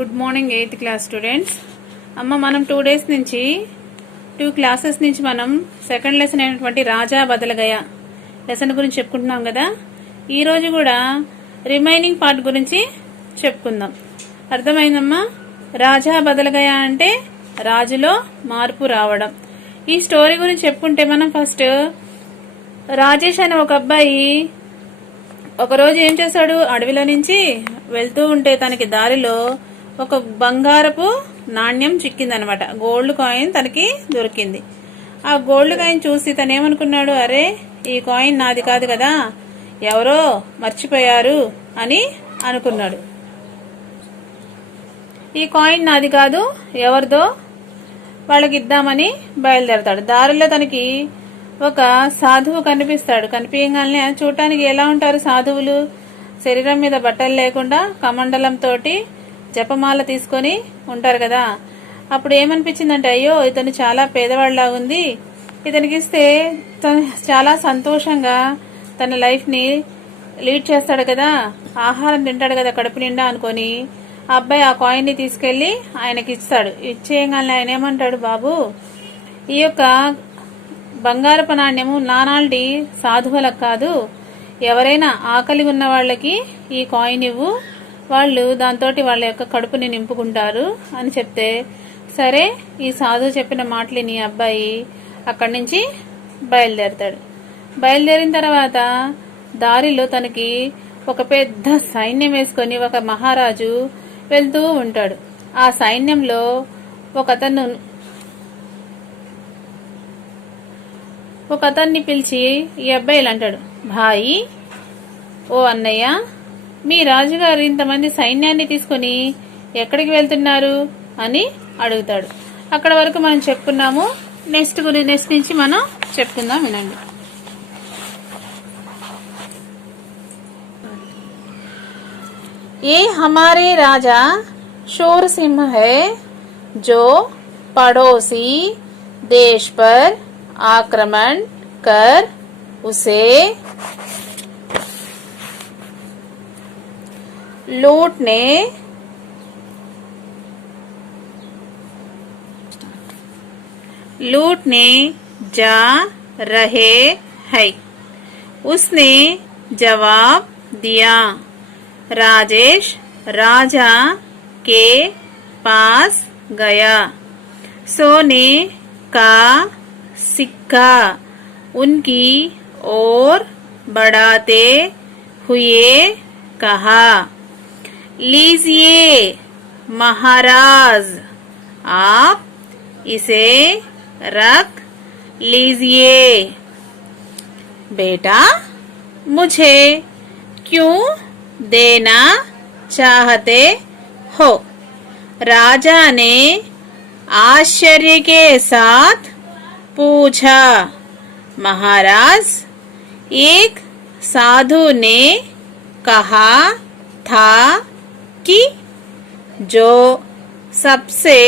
Good morning 8th class students. అమ్మ మనం 2 days నుంచి 2 క్లాసెస్ నుంచి మనం సెకండ్ లెసన్ అయినటువంటి రాజా బదలగయ లెసన్ గురించి చెప్పుకుంటున్నాం కదా. ఈ రోజు కూడా రిమైనింగ్ పార్ట్ గురించి చెప్పుకుందాం. అర్థమైందమ్మా? రాజా బదలగయ అంటే రాజులో మార్పు రావడం. ఈ స్టోరీ గురించి చెప్పుకుంటే మనం ఫస్ట్ రాజేష్ అనే ఒక అబ్బాయి ఒకరోజు ఏం చేశాడు, అడవిలో నుంచి వెళ్తూ ఉంటే తనకి దారిలో ఒక బంగారపు నాణ్యం చిక్కిందనమాట. గోల్డ్ కాయిన్ తనకి దొరికింది. ఆ గోల్డ్ కాయిన్ చూసి తను ఏమనుకున్నాడు, అరే ఈ కాయిన్ నాది కాదు కదా, ఎవరో మర్చిపోయారు అని అనుకున్నాడు. ఈ కాయిన్ నాది కాదు, ఎవరిదో వాళ్ళకి ఇద్దామని బయలుదేరతాడు. దారిలో తనకి ఒక సాధువు కనిపిస్తాడు. కనిపించగానే చూడటానికి ఎలా ఉంటారు సాధువులు? శరీరం మీద బట్టలు లేకుండా కమండలంతో జపమాల తీసుకొని ఉంటారు కదా. అప్పుడు ఏమనిపించిందంటే, అయ్యో ఇతను చాలా పేదవాళ్ళలా ఉంది, ఇతనికి ఇస్తే తను చాలా సంతోషంగా తన లైఫ్ ని లీడ్ చేస్తాడు కదా, ఆహారం తింటాడు కదా కడుపు నిండా అనుకొని ఆ అబ్బాయి ఆ కాయిన్ ని తీసుకెళ్లి ఆయనకి ఇస్తాడు. ఇచ్చేయగానే ఆయన ఏమంటాడు, బాబు ఈ యొక్క బంగారపు నాణ్యము నానాల్టి సాధువులకు కాదు, ఎవరైనా ఆకలి ఉన్న వాళ్ళకి ఈ కాయిన్ ఇవ్వు, వాళ్ళు దాంతో వాళ్ళ యొక్క కడుపుని నింపుకుంటారు అని చెప్తే, సరే ఈ సాధువు చెప్పిన మాటలిని అబ్బాయి అక్కడి నుంచి బయలుదేరతాడు. బయలుదేరిన తర్వాత దారిలో తనకి ఒక పెద్ద సైన్యం వేసుకొని ఒక మహారాజు వెళ్తూ ఉంటాడు. ఆ సైన్యంలో ఒక అతన్ని పిలిచి ఈ అబ్బాయిలు అంటాడు, భాయి ఓ అన్నయ్య, మీ రాజుగారు ఇంతమంది సైన్యాన్ని తీసుకుని ఎక్కడికి వెళ్తున్నారు అని అడుగుతాడు. అక్కడ వరకు మనం చెప్పుకున్నాము. నెక్స్ట్ నుంచి మనం చెప్పుకుందాం, వినండి. ये हमारे राजा शोर सिंह है, जो पड़ोसी देश पर आक्रमण कर उसे लूटने जा रहे हैं. उसने जवाब दिया, राजेश राजा के पास गया, सोने का सिक्का उनकी ओर बढ़ाते हुए कहा, लीजिए महाराज, आप इसे रख लीजिए. बेटा मुझे क्यों देना चाहते हो? राजा ने आश्चर्य के साथ पूछा. महाराज, एक साधु ने कहा था कि जो सबसे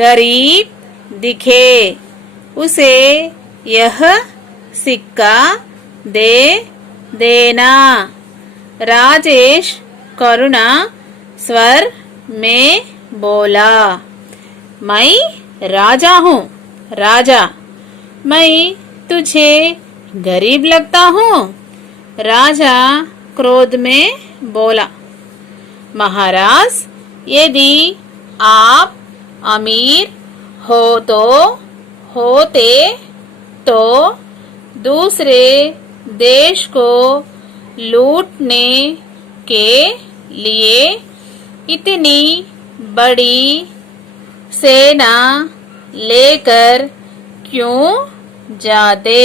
गरीब दिखे उसे यह सिक्का दे देना. राजेश करुणा स्वर में बोला, मैं राजा हूँ राजा, मैं तुझे गरीब लगता हूँ? राजा क्रोध में बोला, महाराज यदि आप अमीर होते तो दूसरे देश को लूटने के लिए इतनी बड़ी सेना लेकर क्यों जाते?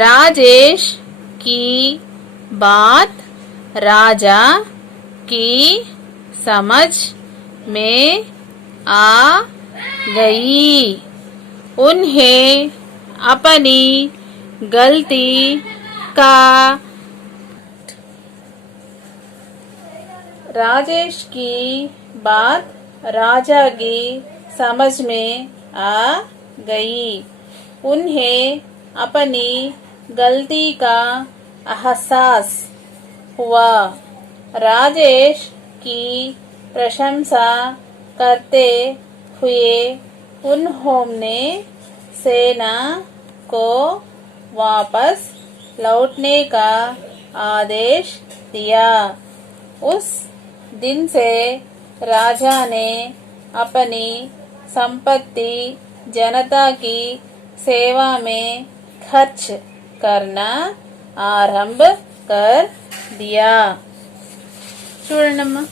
राजेश की बात राजा की समझ में आ गई. उन्हें अपनी गलती का राजेश की बात राजा की समझ में आ गई. उन्हें अपनी गलती का एहसास हुआ. राजेश की प्रशंसा करते हुए उन्होंने सेना को वापस लौटने का आदेश दिया। उस दिन से राजा ने अपनी संपत्ति जनता की सेवा में खर्च करना आरंभ कर दिया। చూడండమ్మా,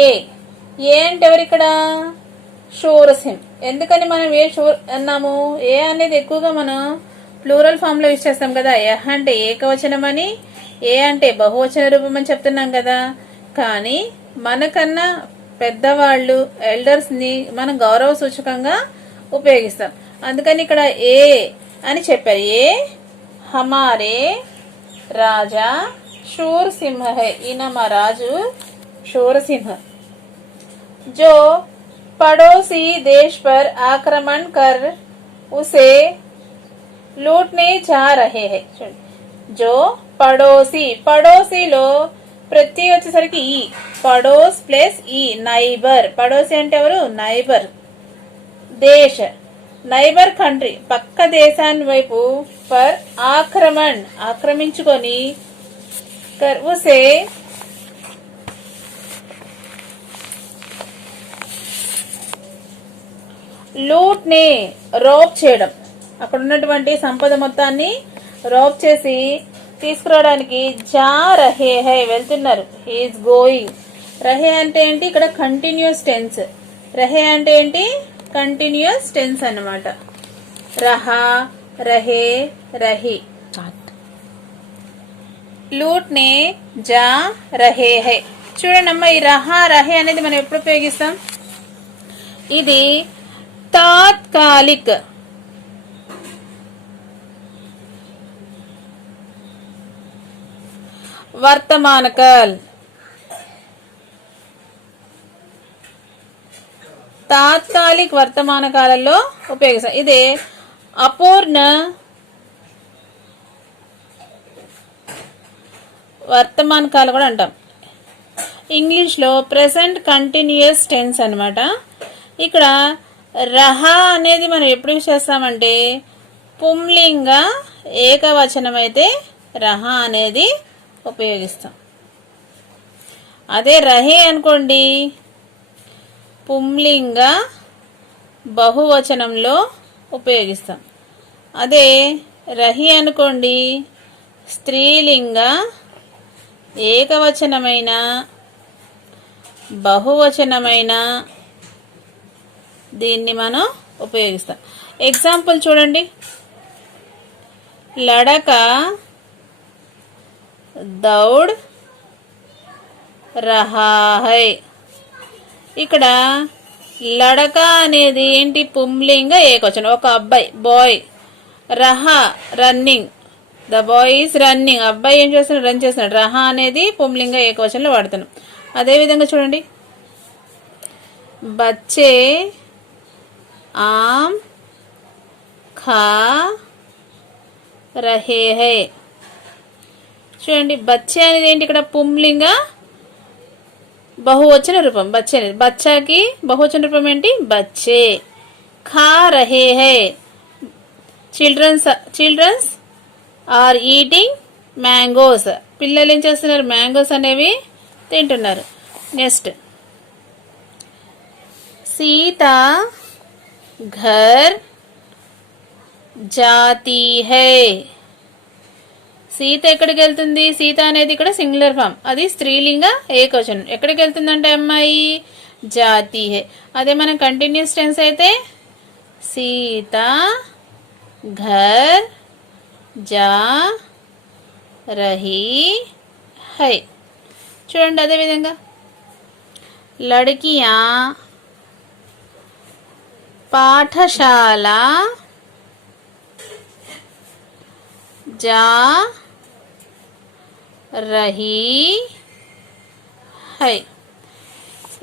ఏ అంటే ఎవరు ఇక్కడ? షూరసింహ్. ఎందుకని మనం ఏ షూర్ అన్నాము? ఏ అనేది ఎక్కువగా మనం ప్లూరల్ ఫామ్ లో యూజ్ చేస్తాం కదా. యహ్ అంటే ఏకవచనం అని, ఏ అంటే బహువచన రూపం అని చెప్తున్నాం కదా. కానీ మనకన్నా పెద్దవాళ్ళు ఎల్డర్స్ ని మనం గౌరవ సూచకంగా ఉపయోగిస్తాం. అందుకని ఇక్కడ ఏ అని చెప్పారు. ఏ హమారే రాజా शूर सिंह है, ఈయన మా రాజు शूरसिंह, जो पड़ोसी देश पर आक्रमण कर उसे लूटने जा रहे हैं. जो పడోసి, పడోసిలో ప్రత్యయం వచ్చేసరికి ఈ, పడోస్ ప్లస్ ఈ, నైబర్. పడోసి అంటే ఎవరు? నైబర్. దేశ, నైబర్ కంట్రీ, పక్క దేశాన్ని వైపు, పర్ ఆక్రమణ్ ఆక్రమించుకొని, కర్ ఉసే లూట్ నే రోప్ చేయడం, అక్కడ ఉన్నటువంటి సంపద మొత్తాన్ని రోప్ చేసి తీసుకురావడానికి జా రహే హై వెళ్తున్నారు. He is going. రహే అంటే ఏంటి? ఇక్కడ కంటిన్యూస్ టెన్స్. రహే అంటే ఏంటి? కంటిన్యూస్ టెన్స్ అన్నమాట. రహా, రహే, రహి. లూట్ నే జా రహే హై. చూడండి అమ్మ, ఈ రహా రహే అనేది మనం ఎప్పుడు ఉపయోగిస్తాం? ఇది తాత్కాలిక్ వర్తమాన కాల్. తాత్కాలిక వర్తమాన కాలంలో ఉపయోగిస్తాం. ఇదే అపూర్ణ వర్తమాన కాలం కూడా అంటాం. ఇంగ్లీష్ లో ప్రెసెంట్ కంటిన్యూస్ టెన్స్ అన్నమాట. ఇక్కడ రహా అనేది మనం ఎప్పుడు యూజ్ చేస్తామంటే పుంలింగ ఏకవచనం అయితే రహా అనేది ఉపయోగిస్తాం. అదే రహే అనుకోండి పుంలింగ బహువచనంలో ఉపయోగిస్తాం. అదే రహి అనుకోండి స్త్రీలింగ ఏకవచనమైన బహువచనమైన దీన్ని మనం ఉపయోగిస్తాం. ఎగ్జాంపుల్ చూడండి. లడక దౌడ్ రహా హై. ఇక్కడ లడక అనేది ఏంటి? పుంలింగ ఏకవచనం, ఒక అబ్బాయి, బాయ్. రహా running, the boy is running, అబ్బాయి ఏం చేస్తున్నాడు? రన్ చేస్తున్నాడు. రహా అనేది పుంలింగ ఏకవచనంలో వాడుతున్నాం. అదేవిధంగా చూడండి, బచ్చే ఆమ్ ఖా రహే హై. చూడండి, బచ్చే అనేది ఏంటి? ఇక్కడ పుంలింగ బహువచన రూపం. బచ్చే అనేది, బచ్చాకి బహువచన రూపం ఏంటి? బచ్చే. ఖా రహే హై, చిల్డ్రన్స్ ఆర్ ఈటింగ్ మ్యాంగోస్. పిల్లలు ఏం చేస్తున్నారు? మ్యాంగోస్ అనేవి తింటున్నారు. నెక్స్ట్, సీత ఘర్ జాతీ హై. సీత ఎక్కడికి వెళ్తుంది? సీత అనేది ఇక్కడ సింగులర్ ఫామ్, అది స్త్రీలింగ ఏకవచనం. ఎక్కడికి వెళ్తుందంటే అమ్మాయి జాతీ హై. అదే మనం కంటిన్యూస్ టెన్స్ అయితే సీత ఘర్ జా రహీ హై. చూడండి, అదేవిధంగా లड़कियां పాఠశాల जा రహీ హై.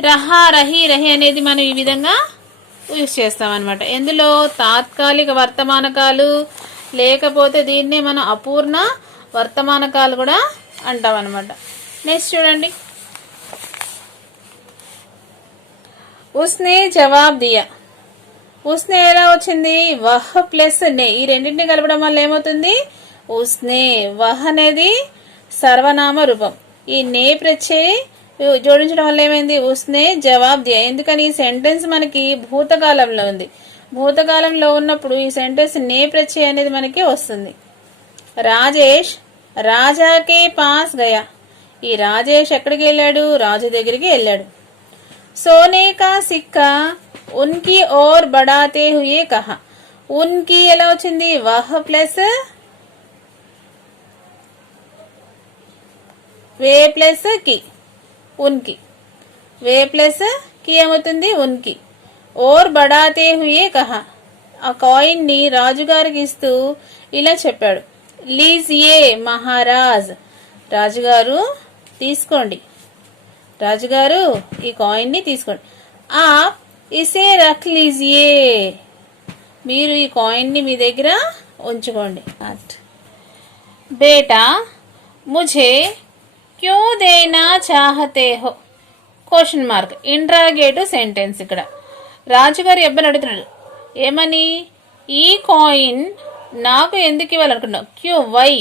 రహా, రహి, రహి అనేది మనం ఈ విధంగా యూజ్ చేస్తాం అనమాట. ఇందులో తాత్కాలిక వర్తమానకాలు, లేకపోతే దీన్నే మనం అపూర్ణ వర్తమానకాలు కూడా అంటాం అన్నమాట. నెక్స్ట్ చూడండి, ఉస్నే జవాబ్ దియా. ఉస్నే ఎలా వచ్చింది? వహ్ ప్లస్ నే, ఈ రెండింటిని కలపడం వల్ల ఏమవుతుంది? ఉస్నే. వహ్ అనేది సర్వనామ రూపం, ఈ నే ప్రత్యయ జోడించడం వల్ల ఏమైంది? ఉస్నే జవాబ్ దియా. ఎందుకని? ఈ సెంటెన్స్ మనకి భూతకాలంలో ఉంది. భూతకాలంలో ఉన్నప్పుడు ఈ సెంటెన్స్ నే ప్రత్యయ అనేది మనకి వస్తుంది. రాజేష్ రాజాకే పాస్ గయా. ఈ రాజేష్ ఎక్కడికి వెళ్ళాడు? రాజు దగ్గరికి వెళ్ళాడు. సోనే కా సిక్కా ఉన్కి ఓర్ బడాతే హుయే కహా. ఉన్కి ఎలా వచ్చింది? వహ్ ప్లస్ వే ప్లస్ కి, ఉన్కి. వే ప్లస్ కి ఏమవుతుంది? ఉన్కి. ఓర్ బడాతే హుయే కహా. ఆ కాయిన్ ని రాజుగారికి ఇస్తూ ఇలా చెప్పాడు, లీజియే మహారాజ్. రాజుగారు తీసుకోండి, రాజుగారు ఈ కాయిన్ ని తీసుకోండి. ఆ ఇసే రఖ్ లీజియే. మీరు ఈ కాయిన్ ని మీ దగ్గర ఉంచుకోండి. బేటా ముझे క్యూ దేనా చాహతే హో? Question mark, interrogative sentence. ఇక్కడ రాజుగారు అబ్బాయిని అడుగుతున్నాడు, ఏమని? ఈ కాయిన్ నాకు ఎందుకు ఇవ్వాలనుకున్నావు? క్యూ, వై,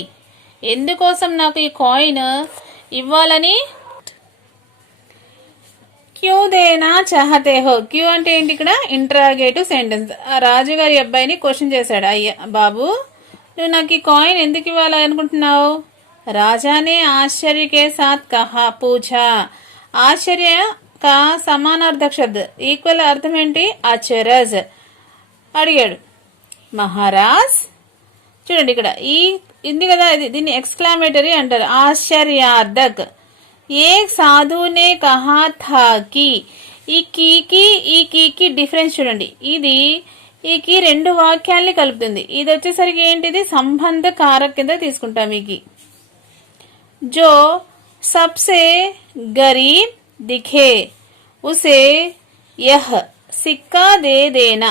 ఎందుకోసం నాకు ఈ కాయిన్ ఇవ్వాలని? క్యూ దేనా చాహతే హో. క్యూ అంటే ఏంటి? ఇక్కడ ఇంట్రాగేటివ్ సెంటెన్స్. ఆ రాజుగారి అబ్బాయిని క్వశ్చన్ చేశాడు, అయ్యా బాబు నువ్వు నాకు ఈ కాయిన్ ఎందుకు ఇవ్వాలనుకుంటున్నావు? రాజానే ఆశ్చర్య కే సాత్ కహా పూఛా. ఆశ్చర్య కా సమానార్థక శబ్ద, ఈక్వల్ అర్థం ఏంటి? అచరజ్. అడిగాడు. మహారాజ్ చూడండి ఇక్కడ ఈ ఉంది కదా, దీన్ని ఎక్స్క్లామేటరీ అంటారు, ఆశ్చర్యార్థక్. एक साधु ने कहा था कि ఈ కీకి డిఫరెన్స్ చూడండి, ఇది ఈ కీ రెండు వాక్యాల్ని కలుపుతుంది. ఇది వచ్చేసరికి ఏంటిది? సంబంధ కారక్ కింద తీసుకుంటాం. ఈ కీ जो सबसे गरीब दिखे उसे यह सिक्का दे देना.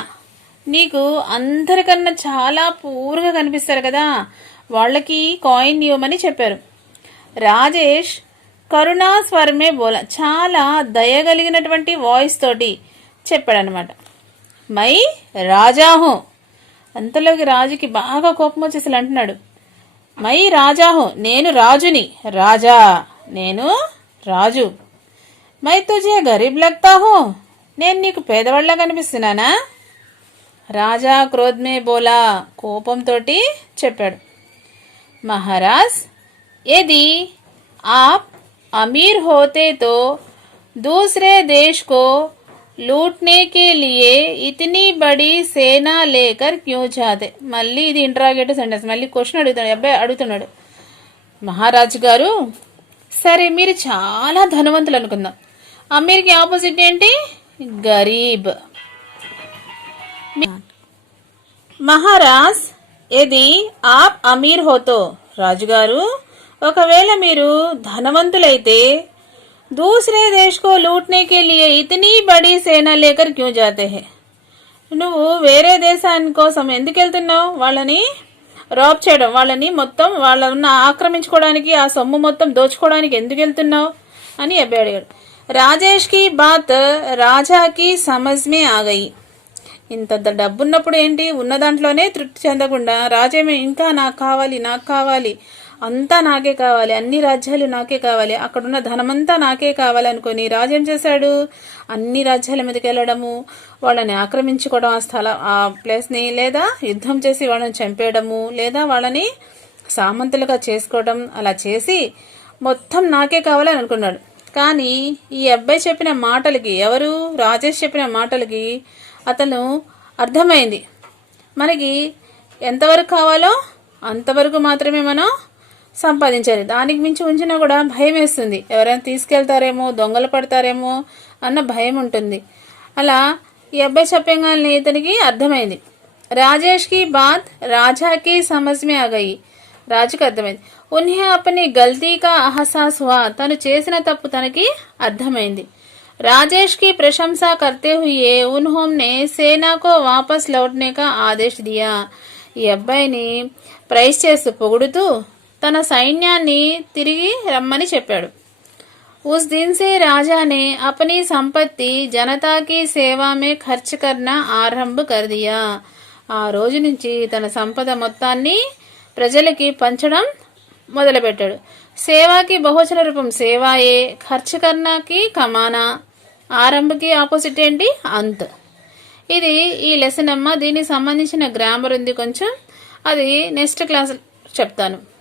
నీకు అందరికన్నా చాలా పూర్గా కనిపిస్తారు కదా, వాళ్ళకి కాయిన్ ఇవ్వమని చెప్పారు. రాజేష్ కరుణా స్వరమే బోలా, చాలా దయగలిగినటువంటి వాయిస్ తోటి చెప్పాడనమాట. మై రాజాహు. అంతలోకి రాజుకి బాగా కోపం వచ్చేసి అంటున్నాడు, మై రాజాహు, నేను రాజుని. రాజా, నేను రాజు. మై తుజే గరీబ్ లగ్తా హూ, నేను నీకు పేదవాళ్ళ కనిపిస్తున్నానా? రాజా క్రోధ్ మే బోలా, కోపంతో చెప్పాడు. మహారాజ్ यदि आप अमीर होते तो दूसरे देश को लूटने के लिए इतनी बड़ी सेना लेकर क्यों जाते? మళ్ళీ ఇది ఇంట్రాగేటివ్ సెంటెన్స్. మళ్ళీ క్వశ్చన్ అడుగుతాడు, అబ్బాయి అడుగుతున్నాడు, మహారాజు గారు సరే మీరు చాలా ధనవంతులు అనుకుందాం, అమీర్కి ఆపోజిట్ ఏంటి? గరీబ్. మహారాజ్ యది ఆప్ అమీర్ హోతో, రాజుగారు ఒకవేళ మీరు ధనవంతులైతే దూసరే దేశ్ కో లూట్నే కే లియే ఇతనీ బడీ సేనా లేకర్ క్యూ జాతే హై, నువ్వు వేరే దేశాని కోసం ఎందుకు వెళ్తున్నావు? వాళ్ళని రాబ్ చేయడం, వాళ్ళని మొత్తం వాళ్ళని ఆక్రమించుకోవడానికి, ఆ సొమ్ము మొత్తం దోచుకోవడానికి ఎందుకు వెళ్తున్నావు అని అబ్బాయి అడిగాడు. రాజేష్ కి బాత్ రాజాకి సమజ్ మే ఆ గయి. ఇంత డబ్బున్నప్పుడు ఏంటి, ఉన్న దాంట్లోనే తృప్తి చెందకుండా రాజేమే ఇంకా నాకు కావాలి, నాకు కావాలి, అంతా నాకే కావాలి, అన్ని రాజ్యాలు నాకే కావాలి, అక్కడున్న ధనమంతా నాకే కావాలి అనుకుని రాజు ఏం చేశాడు? అన్ని రాజ్యాల మీదకి వెళ్ళడము, వాళ్ళని ఆక్రమించుకోవడం, ఆ ప్లేస్ని, లేదా యుద్ధం చేసి వాళ్ళని చంపేయడము, లేదా వాళ్ళని సామంతులుగా చేసుకోవడం, అలా చేసి మొత్తం నాకే కావాలని అనుకున్నాడు. కానీ ఈ అబ్బాయి చెప్పిన మాటలకి, ఎవరు? రాజేష్ చెప్పిన మాటలకి అతను అర్థమైంది, మనకి ఎంతవరకు కావాలో అంతవరకు మాత్రమే మనం సంపాదించాలి, దానికి మించి ఉంచినా కూడా భయం వేస్తుంది, ఎవరైనా తీసుకెళ్తారేమో, దొంగలు పడతారేమో అన్న భయం ఉంటుంది. అలా ఈ అబ్బాయి చెప్పగానే ఇతనికి అర్థమైంది. రాజేష్కి బాత్ రాజాకి సమజ్ మే ఆ గయి, రాజుకి అర్థమైంది. ఉన్హే అపనీ గల్తీకా అహసాస్ హువా, తను చేసిన తప్పు తనకి అర్థమైంది. राजेश की प्रशंसा करते हुए उन्होंने सेना को वापस लौटने का आदेश दिया. ఈ అబ్బాయిని ప్రైజ్ చేస్తూ పొగుడుతూ తన సైన్యాన్ని తిరిగి రమ్మని చెప్పాడు. उस दिन से राजा ने अपनी संपत्ति जनता की सेवा में खर्च करना आरंभ कर दिया. ఆ రోజు నుంచి తన సంపద మొత్తాన్ని ప్రజలకి పంచడం మొదలుపెట్టాడు. సేవాకి బహువచన రూపం సేవాయే, ఖర్చు కర్నాకి కమానా, ఆరంభకి ఆపోజిట్ ఏంటి అంత్. ఇది ఈ లెసన్ అమ్మ. దీనికి సంబంధించిన గ్రామర్ ఉంది కొంచెం, అది నెక్స్ట్ క్లాస్ చెప్తాను.